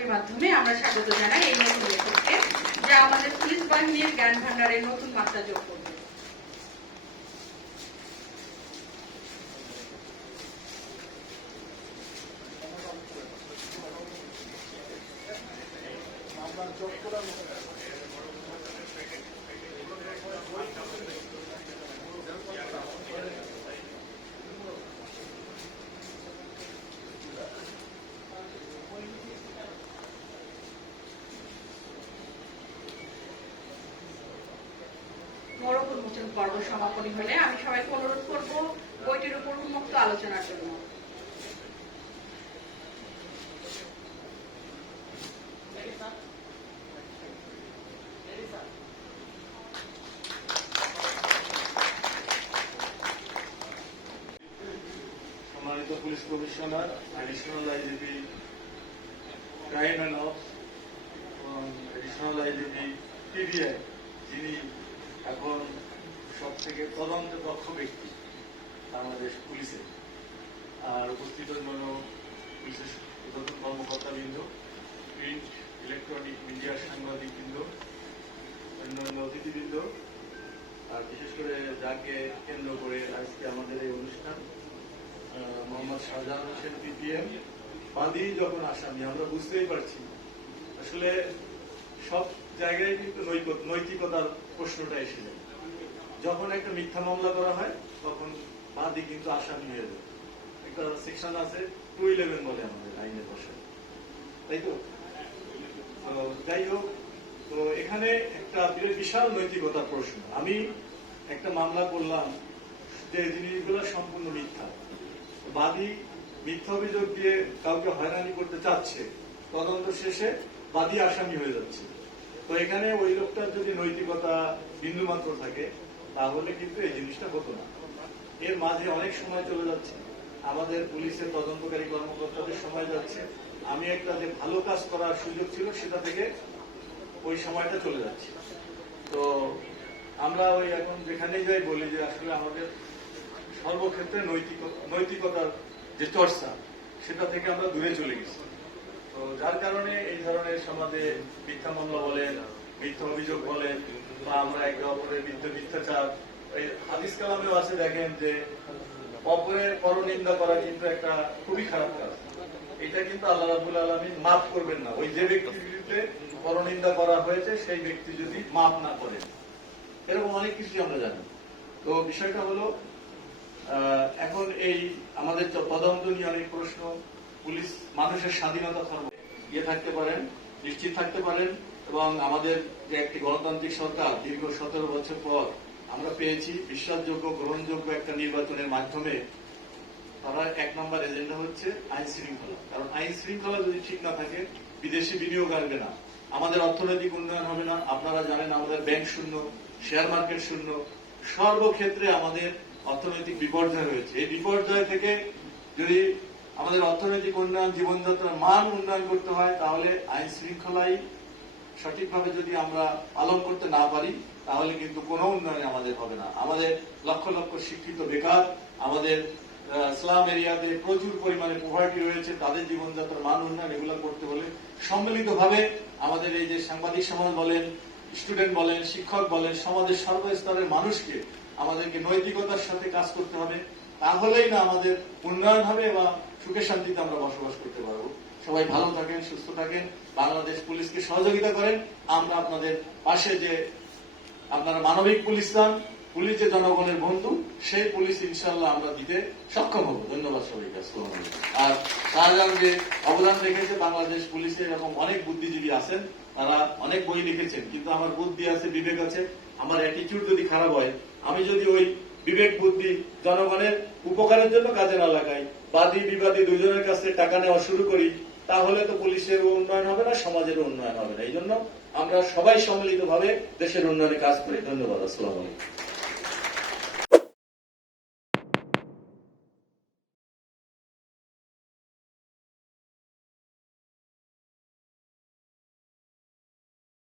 হাততালির মাধ্যমে আমরা স্বাগত জানাই এই নতুন লেখককে, যা আমাদের পুলিশ বাহিনীর জ্ঞান ভান্ডারে নতুন মাত্রা যোগ করবে। মোড়ক উন্মোচন পর্ব সমাপনী হলে আমি সবাইকে অনুরোধ করব বইটির উপর উন্মুক্ত আলোচনার জন্য। সম্মানিত police commissioner, additional IGP crime and ops এবং অ্যাডিশনাল আইজিপি পিবিআই, যিনি এখন সব থেকে তদন্ত দক্ষ ব্যক্তি বাংলাদেশ পুলিশের, আর উপস্থিত অন্যান্য পুলিশের ঊর্ধ্বতন কর্মকর্তাবৃন্দ, প্রিন্ট ইলেকট্রনিক মিডিয়ার সাংবাদিকবৃন্দ, অন্যান্য অতিথিবৃন্দ, আর বিশেষ করে যাকে কেন্দ্র করে আজকে আমাদের এই অনুষ্ঠান, মোহাম্মদ শাহজাহান হোসেন পিপিএম বাদী যখন আসামি, আমরা বুঝতেই পারছি আসলে সব জায়গায় কিন্তু নৈতিকতার প্রশ্নটা এসে যায়। যখন একটা মিথ্যা মামলা করা হয় তখন বাদী কিন্তু আসামি হয়ে যায়। একটা সেকশন আছে 211 বলে আমাদের আইনের ভাষায়, তাই তো? যাই হোক, তো এখানে একটা বিশাল নৈতিকতার প্রশ্ন। আমি একটা মামলা করলাম যে জিনিসগুলো সম্পূর্ণ মিথ্যা, বাদী মিথ্যা অভিযোগ দিয়ে কাউকে হয়রানি করতে চাচ্ছে, তদন্ত শেষে বাদী আসামি হয়ে যাচ্ছে। তো এখানে ওই লোকটার যদি নৈতিকতা বিন্দুমাত্র থাকে তাহলে কিন্তু এই জিনিসটা হতো না। এর মাঝে অনেক সময় চলে যাচ্ছে, আমাদের পুলিশের তদন্তকারী কর্মকর্তাদের সময় যাচ্ছে, আমি একটা যে ভালো কাজ করার সুযোগ ছিল সেটা থেকে ওই সময়টা চলে যাচ্ছে। তো আমরা ওই এখন যেখানেই যাই বলি যে আসলে আমাদের সর্বক্ষেত্রে নৈতিকতার যে চর্চা সেটা থেকে আমরা দূরে চলে গেছি। তো যার কারণে এই ধরনের সমাজে মিথ্যা মামলা বলেন, মিথ্যা অভিযোগ বলেন, বা আমরা একে অপরের বিরুদ্ধে মিথ্যাচার, এই হাদিস কালামেও আছে, দেখেন যে অপরের পরনিন্দা করা কিন্তু একটা খুবই খারাপ কাজ। এটা কিন্তু আল্লাহ রাব্বুল আলামিন মাফ করবেন না। ওই যে ব্যক্তির বিরুদ্ধে পরনিন্দা করা হয়েছে সেই ব্যক্তি যদি মাফ না করেন, এরকম অনেক কিছু আমরা জানি। তো বিষয়টা হলো এখন এই আমাদের তদন্ত নিয়ে অনেক প্রশ্ন, পুলিশ মানুষের স্বাধীনতা থাকতে পারেন, নিশ্চিত থাকতে পারেন, এবং আমাদের যে একটি গণতান্ত্রিক সরকার দীর্ঘ 17 বছর পর আমরা পেয়েছি বিশ্বাসযোগ্য গ্রহণযোগ্য একটা নির্বাচনের মাধ্যমে। তারা 1 নম্বর এজেন্ডা হচ্ছে আইন শৃঙ্খলা। কারণ আইন শৃঙ্খলা যদি ঠিক না থাকে বিদেশি বিনিয়োগ আসবে না, আমাদের অর্থনৈতিক উন্নয়ন হবে না। আপনারা জানেন আমাদের ব্যাংক শূন্য, শেয়ার মার্কেট শূন্য, সর্বক্ষেত্রে আমাদের অর্থনৈতিক বিপর্যয় রয়েছে। এই বিপর্যয় থেকে যদি আমাদের অর্থনৈতিক উন্নয়ন, জীবনযাত্রার মান উন্নয়ন করতে হয়, তাহলে আইন শৃঙ্খলাই সঠিকভাবে যদি আমরা পালন করতে না পারি তাহলে কিন্তু কোনো উন্নয়ন আমাদের হবে না। আমাদের লক্ষ লক্ষ শিক্ষিত বেকার, আমাদের ইসলাম এরিয়াতে প্রচুর পরিমাণে পোভার্টি রয়েছে, তাদের জীবনযাত্রার মান উন্নয়ন এগুলো করতে হলে সম্মিলিতভাবে আমাদের এই যে সাংবাদিক সমাজ বলেন, স্টুডেন্ট বলেন, শিক্ষক বলেন, সমাজের সর্বস্তরের মানুষকে আমাদেরকে নৈতিকতার সাথে কাজ করতে হবে। তাহলেই না আমাদের উন্নয়ন হবে এবং সুখে শান্তিতে আমরা বসবাস করতে পারবো। সবাই ভালো থাকেন, সুস্থ থাকেন, বাংলাদেশ পুলিশকে সহযোগিতা করেন। আমরা আপনাদের পাশে, যে আপনারা মানবিক পুলিশ চান, পুলিশ যে জনগণের বন্ধু, সেই পুলিশ ইনশাল্লাহ আমরা দিতে সক্ষম হব। ধন্যবাদ সবাইকে। আর শাহজাহান যে অবদান রেখেছে, বাংলাদেশ পুলিশে এরকম অনেক বুদ্ধিজীবী আছেন, তারা অনেক বই লিখেছেন, কিন্তু আমার বুদ্ধি আছে, বিবেক আছে। আমার অ্যাটিটিউড যদি খারাপ হয়, আমি যদি ওই বিবেক বুদ্ধি জনগণের উপকারের জন্য কাজে না লাগাই, বাদী বিবাদী দুজনের কাছে টাকা নেওয়া শুরু করি, তাহলে তো পুলিশের উন্নয়ন হবে না, সমাজের উন্নয়ন হবে না। এই জন্য আমরা সবাই সম্মিলিতভাবে দেশের উন্নয়নে কাজ করি। ধন্যবাদ। আসসালামু আলাইকুম।